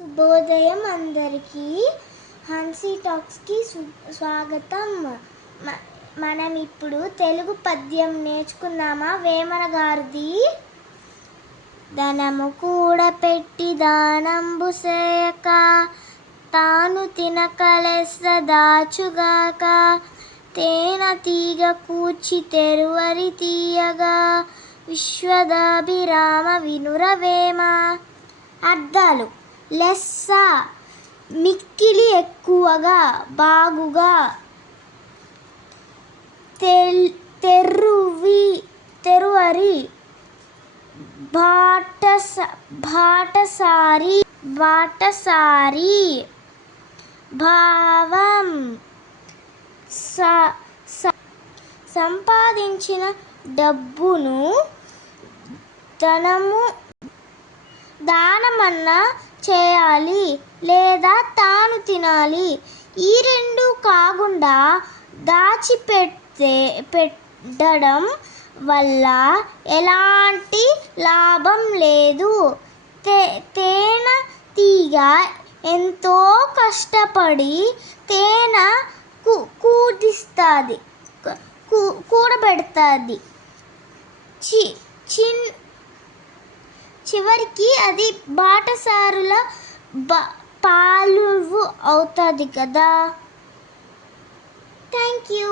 శుభోదయం అందరికీ. హన్సీ టాక్స్కి స్వాగతం. మనం ఇప్పుడు తెలుగు పద్యం నేర్చుకుందామా? వేమన గారిది. ధనము కూడపెట్టి దానంబు సేయక తాను తినక లెస్స దాచుగాక తేన తీగ కూర్చి తెరువరి తీయగా విశ్వదాభిరామ వినురవేమ. అర్థాలు: లెస్స మిక్కిలి ఎక్కువగా బాగుగా, తెరువరి బాటసారి. భావం: సంపాదించిన డబ్బును దానమన్నా చేయాలి లేదా తాను తినాలి. ఈ రెండు కాకుండా దాచిపెట్టడం వల్ల ఎలాంటి లాభం లేదు. తేనె తీగ ఎంతో కష్టపడి తేనె కూడబెడుతుంది. చివరికి అది బాటసారుల పాలు అవుతుంది కదా. Thank you.